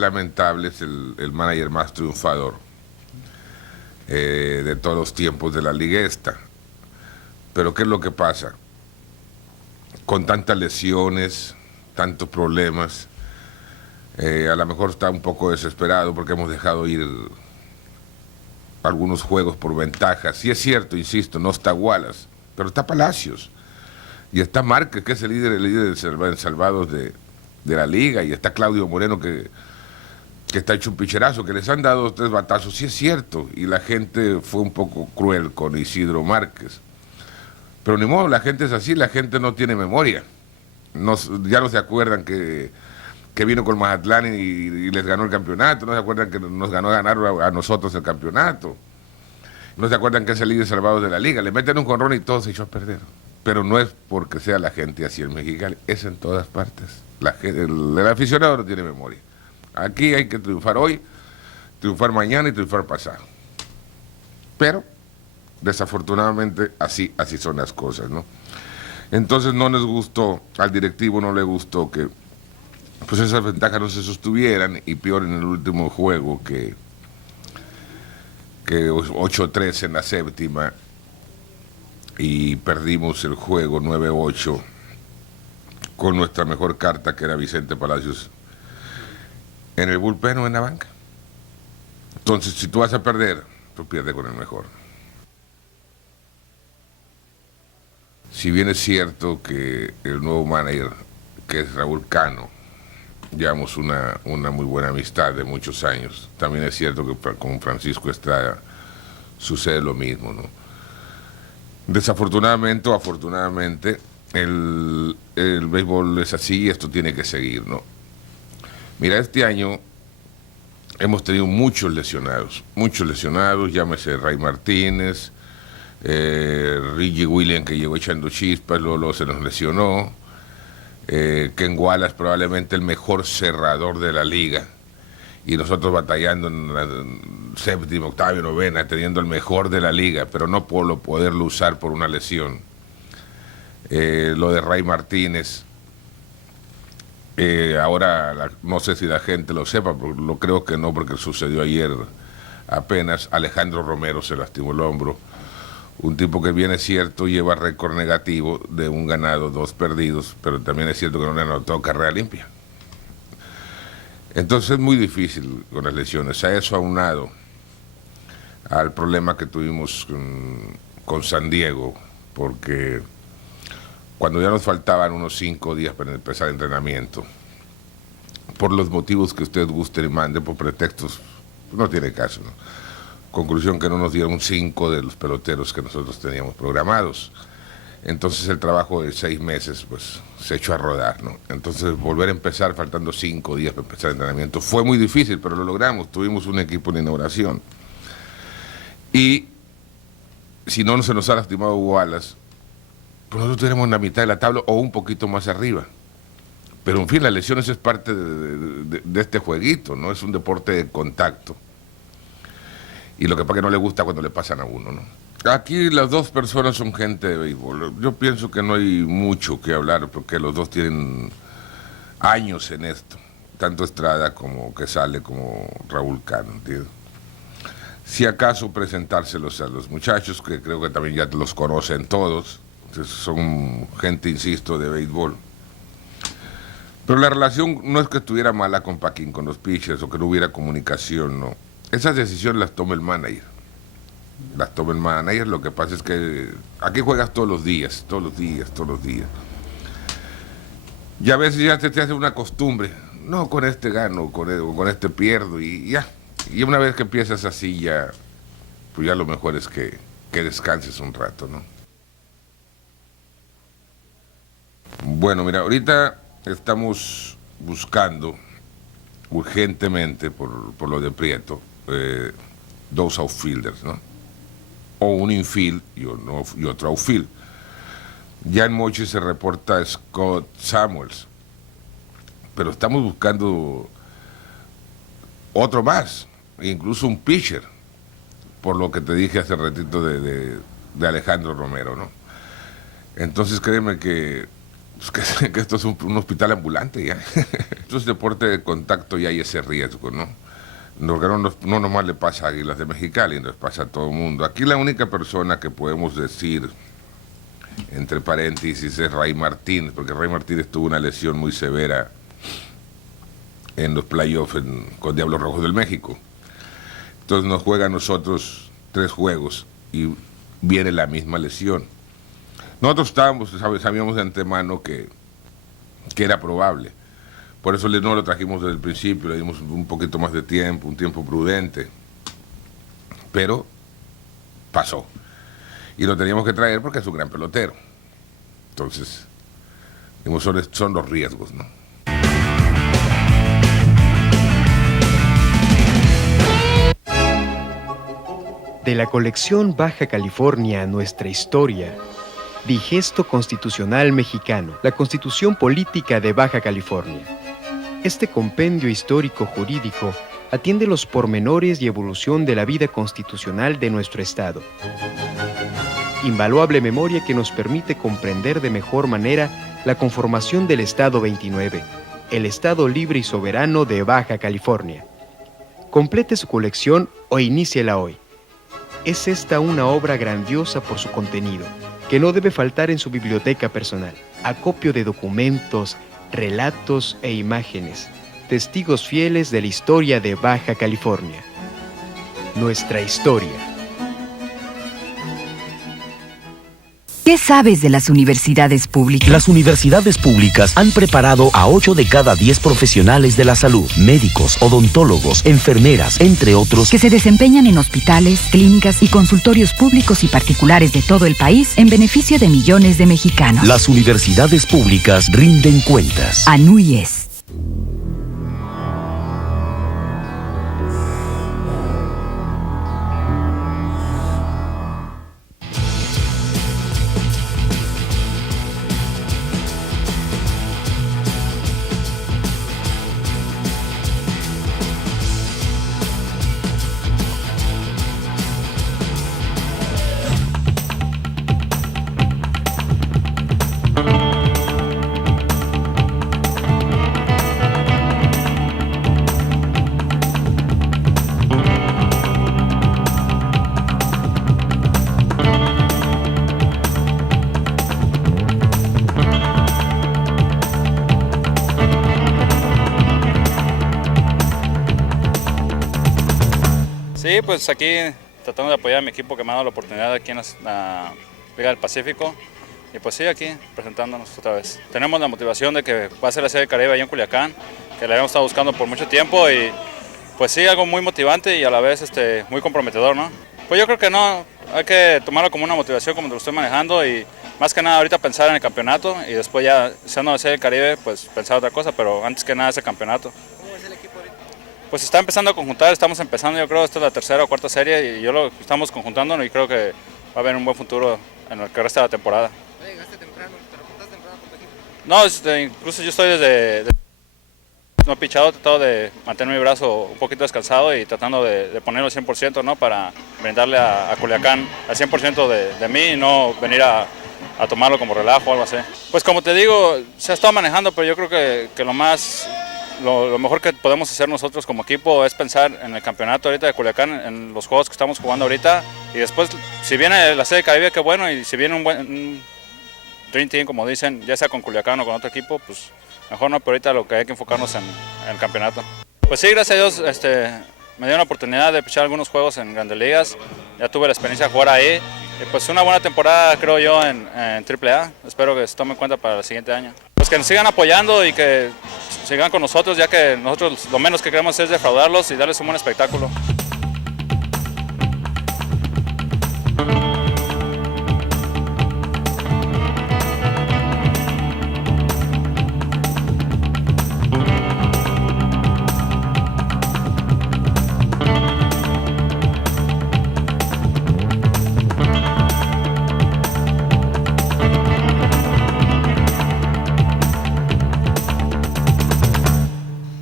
lamentable, es el manager más triunfador de todos los tiempos de la liga esta. Pero ¿qué es lo que pasa? Con tantas lesiones, tantos problemas, a lo mejor está un poco desesperado porque hemos dejado ir algunos juegos por ventaja. Sí es cierto, insisto, no está Wallace, pero está Palacios. Y está Márquez, que es el líder de salvados de la liga, y está Claudio Moreno, que está hecho un picherazo, que les han dado 3 batazos, sí es cierto, y la gente fue un poco cruel con Isidro Márquez. Pero ni modo, la gente es así, la gente no tiene memoria. Ya no se acuerdan que vino con Mazatlán y les ganó el campeonato, no se acuerdan que nos ganó ganar a nosotros el campeonato, no se acuerdan que es el líder salvado de la liga, le meten un jonrón y todo se echó a perder. Pero no es porque sea la gente así en Mexicali, es en todas partes. El aficionado no tiene memoria. Aquí hay que triunfar hoy, triunfar mañana y triunfar pasado. Pero, desafortunadamente, así son las cosas, ¿no? Entonces no les gustó, al directivo no le gustó que pues esas ventajas no se sostuvieran, y peor en el último juego que 8-3 en la séptima, y perdimos el juego 9-8 con nuestra mejor carta, que era Vicente Palacios, en el bullpen o en la banca. Entonces, si tú vas a perder, tú pierdes con el mejor. Si bien es cierto que el nuevo manager, que es Raúl Cano, llevamos una muy buena amistad de muchos años, también es cierto que con Francisco Estrada sucede lo mismo, ¿no? Desafortunadamente o afortunadamente, el béisbol es así y esto tiene que seguir, ¿no? Mira, este año hemos tenido muchos lesionados, llámese Ray Martínez, Reggie Williams, que llegó echando chispas, luego se nos lesionó, Ken Wallace, probablemente el mejor cerrador de la liga, y nosotros batallando en la séptima, octava y novena, teniendo el mejor de la liga, pero no por poderlo usar por una lesión. Lo de Ray Martínez, ahora no sé si la gente lo sepa, pero lo creo que no, porque sucedió ayer apenas. Alejandro Romero se lastimó el hombro, un tipo que, bien es cierto, lleva récord negativo de 1 ganado, 2 perdidos, pero también es cierto que no le anotó carrera limpia. Entonces es muy difícil con las lesiones. A eso aunado al problema que tuvimos con San Diego, porque cuando ya nos faltaban unos 5 días para empezar el entrenamiento, por los motivos que usted guste y mande, por pretextos, no tiene caso, ¿no? Conclusión, que no nos dieron 5 de los peloteros que nosotros teníamos programados. Entonces el trabajo de 6 meses pues se echó a rodar, ¿no? Entonces volver a empezar faltando 5 días para empezar el entrenamiento fue muy difícil, pero lo logramos. Tuvimos un equipo en inauguración. Y si no se nos ha lastimado Wallace, pues nosotros tenemos la mitad de la tabla o un poquito más arriba. Pero en fin, las lesiones es parte de este jueguito, ¿no? Es un deporte de contacto. Y lo que pasa es que no le gusta cuando le pasan a uno, ¿no? Aquí las dos personas son gente de béisbol. Yo pienso que no hay mucho que hablar, porque los dos tienen años en esto. Tanto Estrada como Quesale como Raúl Cano, ¿entiendes? Si acaso presentárselos a los muchachos, que creo que también ya los conocen todos. Entonces, son gente, insisto, de béisbol. Pero la relación no es que estuviera mala con Paquín, con los pitchers, o que no hubiera comunicación, no. Esas decisiones las toma el manager. Las toma el manager. Lo que pasa es que aquí juegas todos los días. Y a veces ya te hace una costumbre. No, con este gano, con este pierdo, y ya. Y una vez que empiezas así, ya, pues ya lo mejor es que descanses un rato, ¿no? Bueno, mira, ahorita estamos buscando urgentemente por lo de Prieto, 2 outfielders, ¿no? O un infield y otro outfield. Ya en Mochi se reporta Scott Samuels, pero estamos buscando otro más, incluso un pitcher, por lo que te dije hace ratito de Alejandro Romero, ¿no? Entonces créeme que que esto es un hospital ambulante ya. Esto es deporte de contacto y hay ese riesgo, ¿no? Porque no nomás le pasa a Águilas de Mexicali, nos pasa a todo el mundo. Aquí la única persona que podemos decir, entre paréntesis, es Ray Martínez, porque Ray Martínez tuvo una lesión muy severa en los playoffs con Diablos Rojos del México. Entonces nos juega a nosotros 3 juegos y viene la misma lesión. Nosotros sabíamos de antemano que era probable. Por eso no lo trajimos desde el principio, le dimos un poquito más de tiempo, un tiempo prudente. Pero pasó. Y lo teníamos que traer porque es un gran pelotero. Entonces, son los riesgos, ¿no? De la colección Baja California, nuestra historia. Digesto Constitucional Mexicano, la Constitución Política de Baja California. Este compendio histórico jurídico atiende los pormenores y evolución de la vida constitucional de nuestro Estado. Invaluable memoria que nos permite comprender de mejor manera la conformación del Estado 29, el Estado libre y soberano de Baja California. Complete su colección o iníciela hoy. Es esta una obra grandiosa por su contenido, que no debe faltar en su biblioteca personal, acopio de documentos, relatos e imágenes, testigos fieles de la historia de Baja California. Nuestra historia. ¿Qué sabes de las universidades públicas? Las universidades públicas han preparado a 8 de cada 10 profesionales de la salud, médicos, odontólogos, enfermeras, entre otros, que se desempeñan en hospitales, clínicas y consultorios públicos y particulares de todo el país en beneficio de millones de mexicanos. Las universidades públicas rinden cuentas. ANUYES. Sí, pues aquí tratando de apoyar a mi equipo que me ha dado la oportunidad aquí en la Liga del Pacífico. Y pues sí, aquí presentándonos otra vez. Tenemos la motivación de que va a ser la Serie del Caribe allá en Culiacán, que la habíamos estado buscando por mucho tiempo y pues sí, algo muy motivante y a la vez muy comprometedor, ¿no? Pues yo creo que no, hay que tomarlo como una motivación como te lo estoy manejando y más que nada ahorita pensar en el campeonato y después ya, siendo la Serie del Caribe, pues pensar otra cosa, pero antes que nada ese campeonato. ¿Cómo es el equipo ahorita? Pues está empezando a conjuntar, estamos empezando, yo creo, esta es la tercera o cuarta serie y yo lo estamos conjuntando y creo que va a haber un buen futuro en el que resta de la temporada. Llegaste temprano, te reportaste temprano con tu equipo. No, incluso yo estoy no he pichado, he tratado de mantener mi brazo un poquito descansado y tratando de ponerlo al 100%, ¿no? Para brindarle a Culiacán al 100% de mí y no venir a tomarlo como relajo o algo así. Pues como te digo, se ha estado manejando, pero yo creo que lo mejor que podemos hacer nosotros como equipo es pensar en el campeonato ahorita de Culiacán, en los juegos que estamos jugando ahorita y después, si viene la Serie Caribe, qué bueno, y si viene un Dream Team, como dicen, ya sea con Culiacán o con otro equipo, pues mejor no, pero ahorita lo que hay que enfocarnos en el campeonato. Pues sí, gracias a Dios me dio la oportunidad de pichar algunos juegos en Grandes Ligas, ya tuve la experiencia de jugar ahí, y pues una buena temporada creo yo en AAA, espero que se tome en cuenta para el siguiente año. Pues que nos sigan apoyando y que sigan con nosotros, ya que nosotros lo menos que queremos es defraudarlos y darles un buen espectáculo.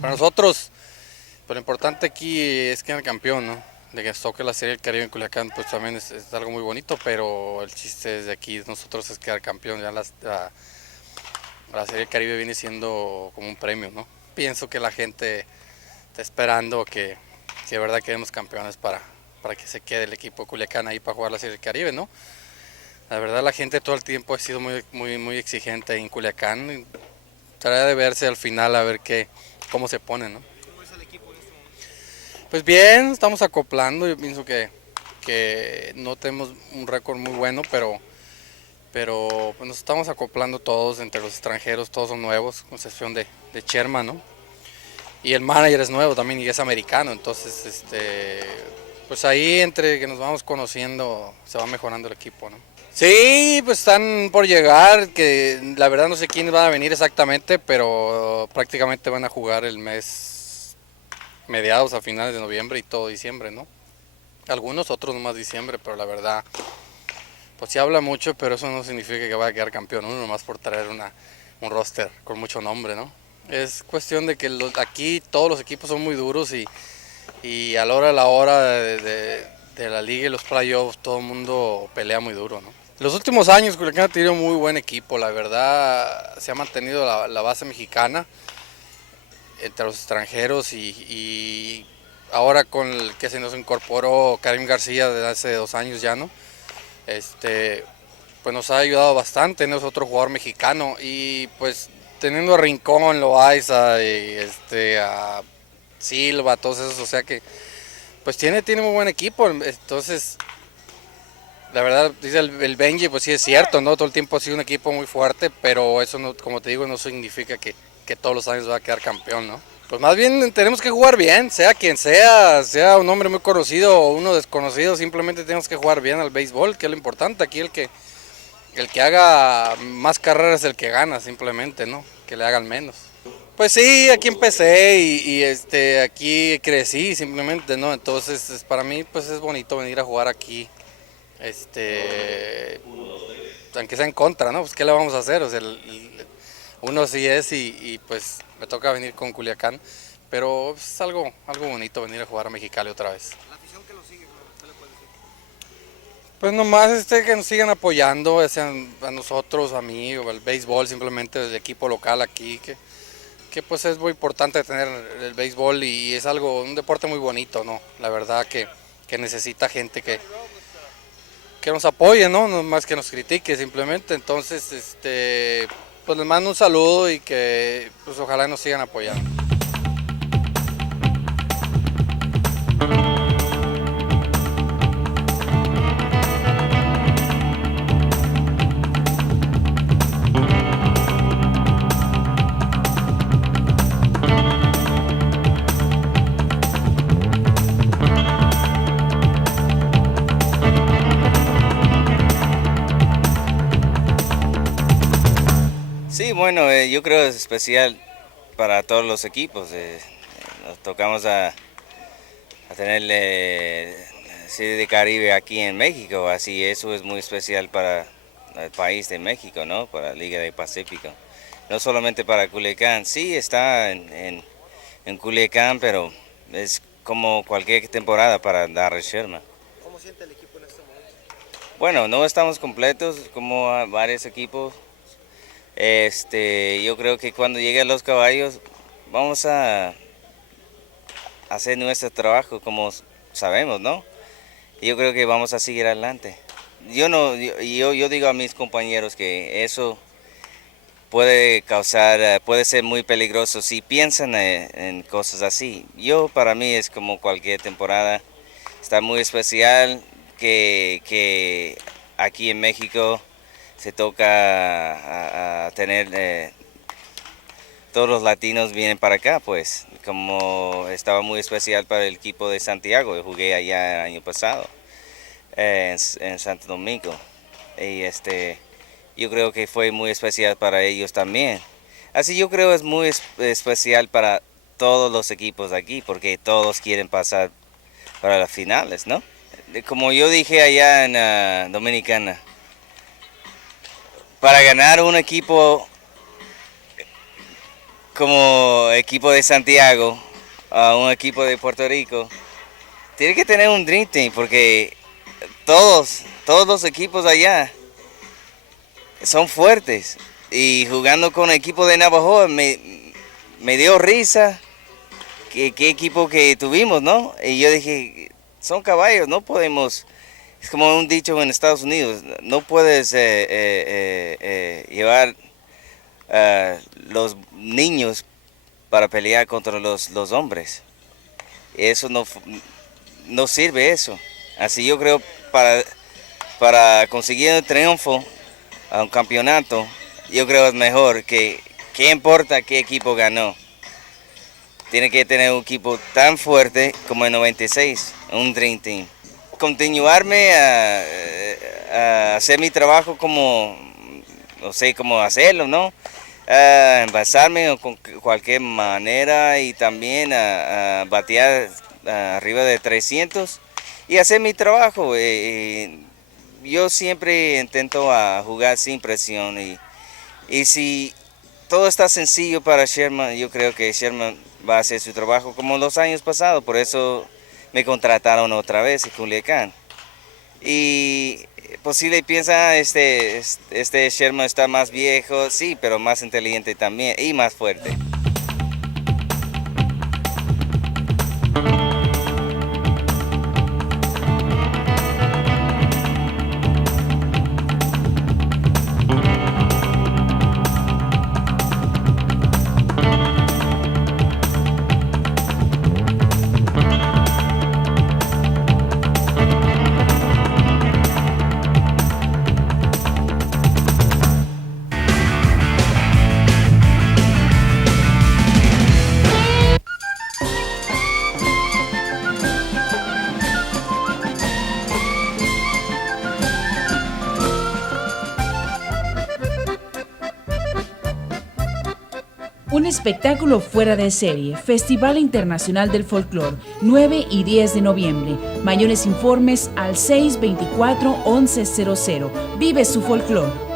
Para nosotros, pues lo importante aquí es que el campeón, ¿no? De que toque la Serie del Caribe en Culiacán, pues también es algo muy bonito, pero el chiste de aquí nosotros es quedar campeón. Ya la Serie del Caribe viene siendo como un premio, ¿no? Pienso que la gente está esperando que de verdad quedemos campeones para que se quede el equipo de Culiacán ahí para jugar la Serie del Caribe, ¿no? La verdad la gente todo el tiempo ha sido muy exigente en Culiacán. Tratará de verse al final a ver cómo se pone, ¿no? ¿Cómo es el equipo en este momento? Pues bien, estamos acoplando. Yo pienso que no tenemos un récord muy bueno, pero pues nos estamos acoplando todos entre los extranjeros, todos son nuevos, con excepción de Sherman, ¿no? Y el manager es nuevo también y es americano, entonces pues ahí entre que nos vamos conociendo se va mejorando el equipo, ¿no? Sí, pues están por llegar, que la verdad no sé quiénes van a venir exactamente, pero prácticamente van a jugar el mes mediados a finales de noviembre y todo diciembre, ¿no? Algunos, otros nomás diciembre, pero la verdad, pues sí habla mucho, pero eso no significa que vaya a quedar campeón, uno nomás por traer un roster con mucho nombre, ¿no? Es cuestión de que aquí todos los equipos son muy duros y a la hora de la liga y los playoffs todo el mundo pelea muy duro, ¿no? Los últimos años Culiacán ha tenido muy buen equipo, la verdad se ha mantenido la base mexicana entre los extranjeros y ahora con el que se nos incorporó Karim García desde hace 2 años ya, ¿no? Pues nos ha ayudado bastante, ¿no? Es otro jugador mexicano y pues teniendo a Rincón, Loaiza y a Silva, todos esos, o sea que pues tiene muy buen equipo, entonces la verdad dice el Benji, pues sí es cierto, ¿no? Todo el tiempo ha sido un equipo muy fuerte, pero eso no, como te digo, no significa que todos los años va a quedar campeón, ¿no? Pues más bien tenemos que jugar bien, sea quien sea un hombre muy conocido o uno desconocido, simplemente tenemos que jugar bien al béisbol, que es lo importante. Aquí el que haga más carreras es el que gana, simplemente, ¿no? Que le hagan menos. Pues sí, aquí empecé y aquí crecí simplemente, ¿no? Entonces para mí pues es bonito venir a jugar aquí, aunque sea en contra, ¿no? Pues qué le vamos a hacer, o sea, uno sí es y pues me toca venir con Culiacán, pero es algo bonito venir a jugar a Mexicali otra vez. La afición que lo sigue, ¿qué le puede decir? Pues nomás que nos sigan apoyando, ya sean a nosotros, a mí, o al béisbol, simplemente el equipo local aquí, que pues es muy importante tener el béisbol y es un deporte muy bonito, ¿no? La verdad que necesita gente que nos apoye, ¿no? No más que nos critique simplemente, entonces pues les mando un saludo y que pues ojalá nos sigan apoyando. Sí, bueno, yo creo que es especial para todos los equipos. Nos tocamos a tener Serie de Caribe aquí en México, así eso es muy especial para el país de México, ¿no? Para la Liga del Pacífico. No solamente para Culiacán, sí está en Culiacán, pero es como cualquier temporada para Darryl Sherman. ¿Cómo siente el equipo en este momento? Bueno, no estamos completos como varios equipos. Yo creo que cuando lleguen los Caballos vamos a hacer nuestro trabajo como sabemos, ¿no? Yo creo que vamos a seguir adelante. Yo digo a mis compañeros que eso puede ser muy peligroso si piensan en cosas así. Para mí es como cualquier temporada, está muy especial que aquí en México se toca a tener, todos los latinos vienen para acá, pues, como estaba muy especial para el equipo de Santiago, yo jugué allá el año pasado, en Santo Domingo, y yo creo que fue muy especial para ellos también. Así yo creo es muy especial para todos los equipos aquí, porque todos quieren pasar para las finales, ¿no? Como yo dije allá en Dominicana, para ganar un equipo como equipo de Santiago a un equipo de Puerto Rico, tiene que tener un Dream Team porque todos los equipos allá son fuertes Y jugando con el equipo de Navajo me dio risa qué equipo que tuvimos, ¿no? Y yo dije, son caballos, no podemos, es como un dicho en Estados Unidos, no puedes llevar los niños para pelear contra los hombres. Eso no sirve eso. Así yo creo para conseguir un triunfo a un campeonato, yo creo es mejor que qué importa qué equipo ganó. Tiene que tener un equipo tan fuerte como en 96, un Dream Team. Continuarme a hacer mi trabajo como, no sé cómo hacerlo, ¿no? Envasarme con cualquier manera y también a batear arriba de 300 y hacer mi trabajo. Yo siempre intento a jugar sin presión y si todo está sencillo para Sherman, yo creo que Sherman va a hacer su trabajo como los años pasados, por eso me contrataron otra vez en Culiacán. Y posible piensa, este Sherman está más viejo, sí, pero más inteligente también y más fuerte. Un espectáculo fuera de serie. Festival Internacional del Folclor, 9 y 10 de noviembre. Mayores informes al 624-1100. Vive su folclor.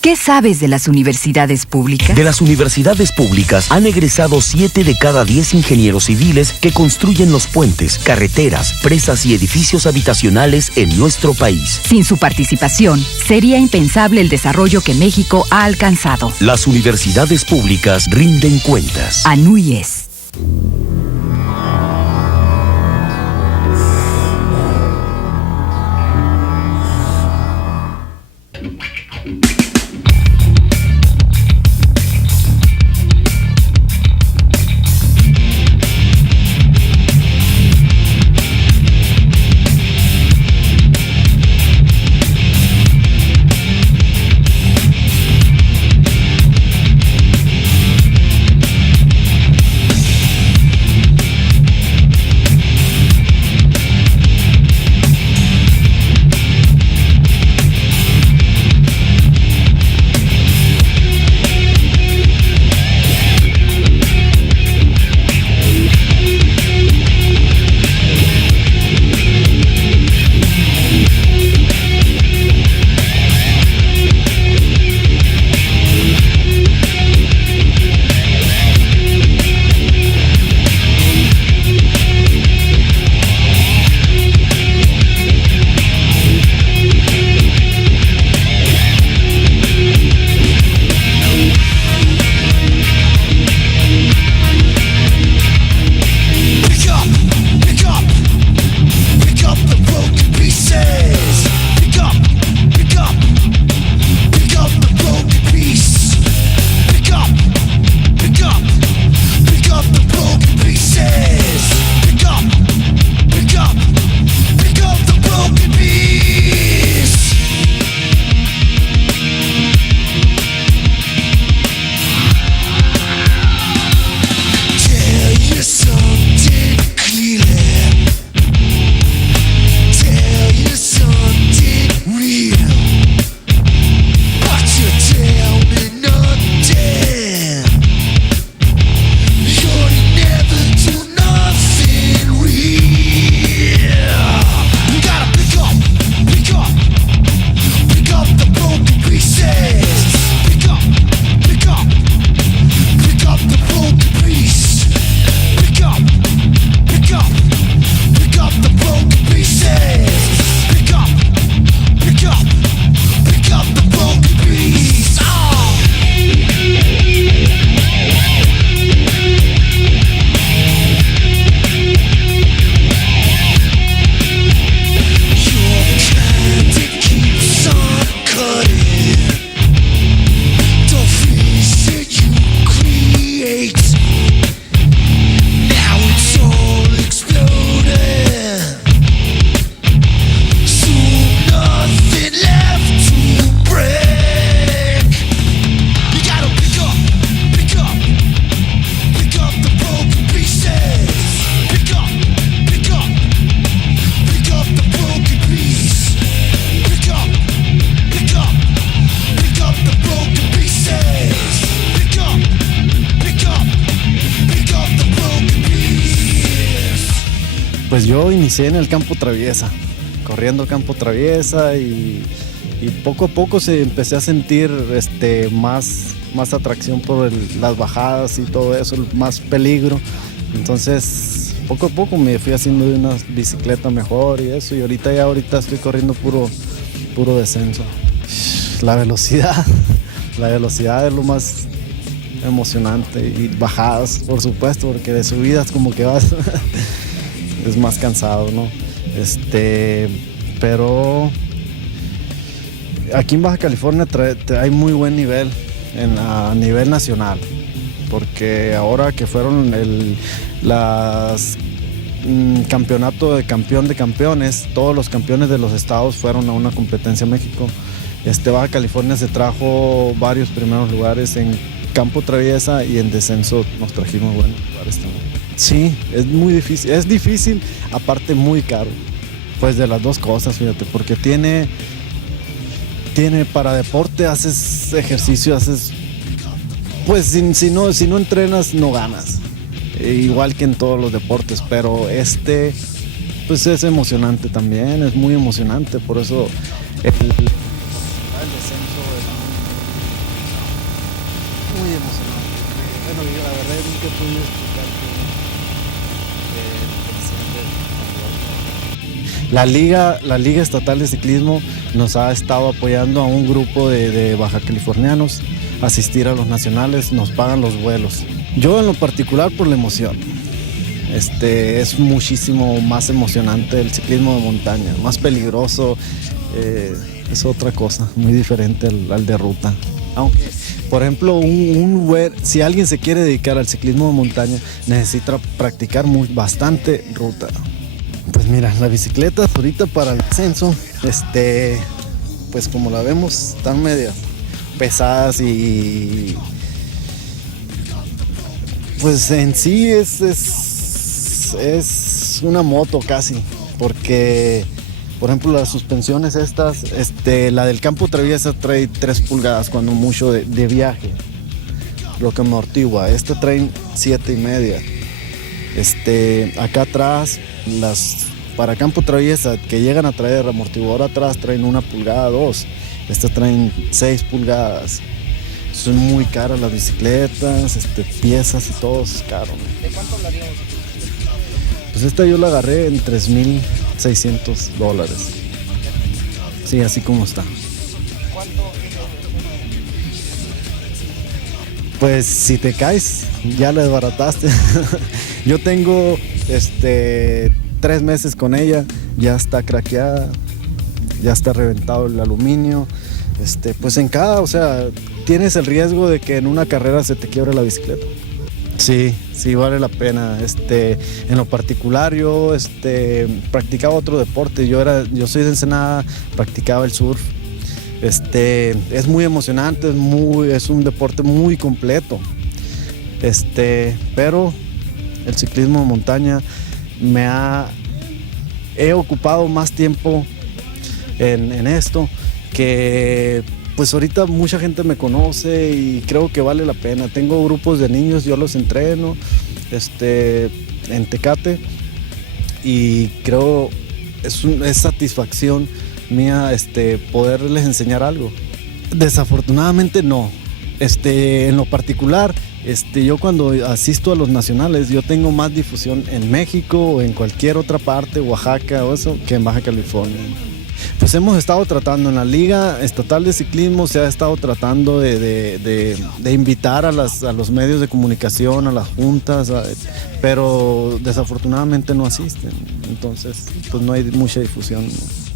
¿Qué sabes de las universidades públicas? De las universidades públicas han egresado 7 de cada 10 ingenieros civiles que construyen los puentes, carreteras, presas y edificios habitacionales en nuestro país. Sin su participación, sería impensable el desarrollo que México ha alcanzado. Las universidades públicas rinden cuentas. ANUYES. Pues yo inicié en el campo traviesa, corriendo campo traviesa y poco a poco empecé a sentir más atracción por las bajadas y todo eso, más peligro. Entonces poco a poco me fui haciendo de una bicicleta mejor y eso, y ahorita estoy corriendo puro descenso. La velocidad es lo más emocionante, y bajadas, por supuesto, porque de subidas como que vas es más cansado, ¿no? Pero aquí en Baja California hay muy buen nivel a nivel nacional, porque ahora que fueron campeonato de campeón de campeones, todos los campeones de los estados fueron a una competencia en México. Baja California se trajo varios primeros lugares en campo traviesa, y en descenso nos trajimos buenos lugares también. Sí, es muy difícil, aparte muy caro, pues de las dos cosas, fíjate, porque tiene para deporte, haces ejercicio, pues si no entrenas no ganas, igual que en todos los deportes, pero pues es emocionante también, es muy emocionante, por eso el descenso es muy emocionante. Bueno, la verdad es que pude explicar La Liga Estatal de Ciclismo nos ha estado apoyando a un grupo de baja californianos a asistir a los nacionales, nos pagan los vuelos. Yo en lo particular por la emoción. Es muchísimo más emocionante el ciclismo de montaña, más peligroso, es otra cosa, muy diferente al de ruta. Aunque, por ejemplo, si alguien se quiere dedicar al ciclismo de montaña, necesita practicar bastante ruta. Pues mira, las bicicletas ahorita para el descenso, pues como la vemos, están medio pesadas y pues en sí es una moto casi, porque por ejemplo las suspensiones estas, la del campo traviesa trae 3 pulgadas cuando mucho de viaje, lo que amortigua. Traen 7.5. Acá atrás, para campo traviesa que llegan a traer amortiguador atrás, traen 1 pulgada, 2. Traen 6 pulgadas. Son muy caras las bicicletas, piezas y todo es caro, ¿no? ¿De cuánto hablaríamos? Pues yo la agarré en $3,600. Sí, así como está. ¿Cuánto? Pues si te caes, ya la desbarataste. Yo tengo 3 meses con ella, ya está craqueada, ya está reventado el aluminio. Pues en cada, tienes el riesgo de que en una carrera se te quiebre la bicicleta. Sí, vale la pena. En lo particular yo practicaba otro deporte. Yo soy de Ensenada, practicaba el surf. Es muy emocionante, es un deporte muy completo. Pero el ciclismo de montaña he ocupado más tiempo en esto, que pues ahorita mucha gente me conoce y creo que vale la pena. Tengo grupos de niños, yo los entreno en Tecate, y creo es satisfacción mía poderles enseñar algo. Desafortunadamente no. En lo particular, yo cuando asisto a los nacionales, yo tengo más difusión en México o en cualquier otra parte, Oaxaca o eso, que en Baja California. Pues hemos estado tratando en la Liga Estatal de Ciclismo, se ha estado tratando de invitar a los medios de comunicación, a las juntas, pero desafortunadamente no asisten. Entonces, pues no hay mucha difusión.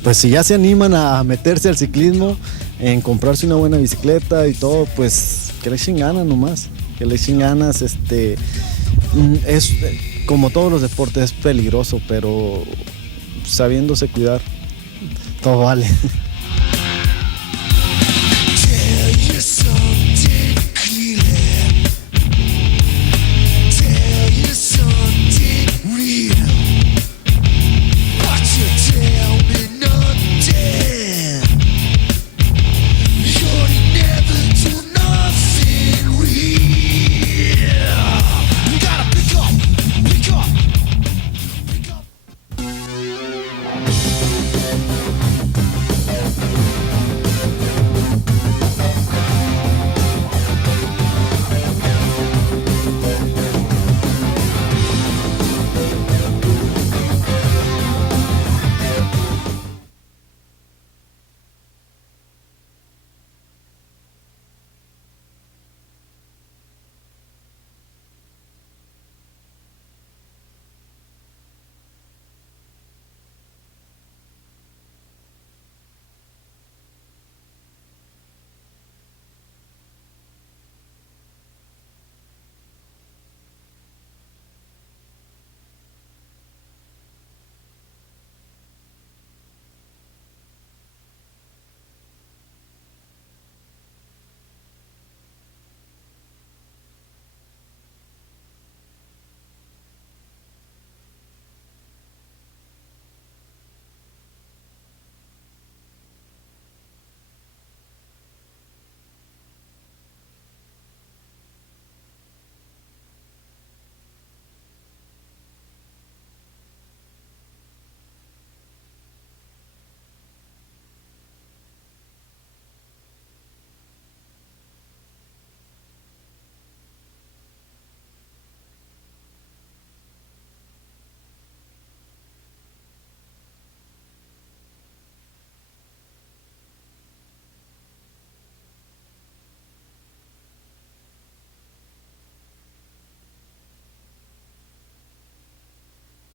Pues si ya se animan a meterse al ciclismo, en comprarse una buena bicicleta y todo, pues que le echen ganas nomás, que le echen ganas. Es como todos los deportes, es peligroso, pero sabiéndose cuidar, todo vale.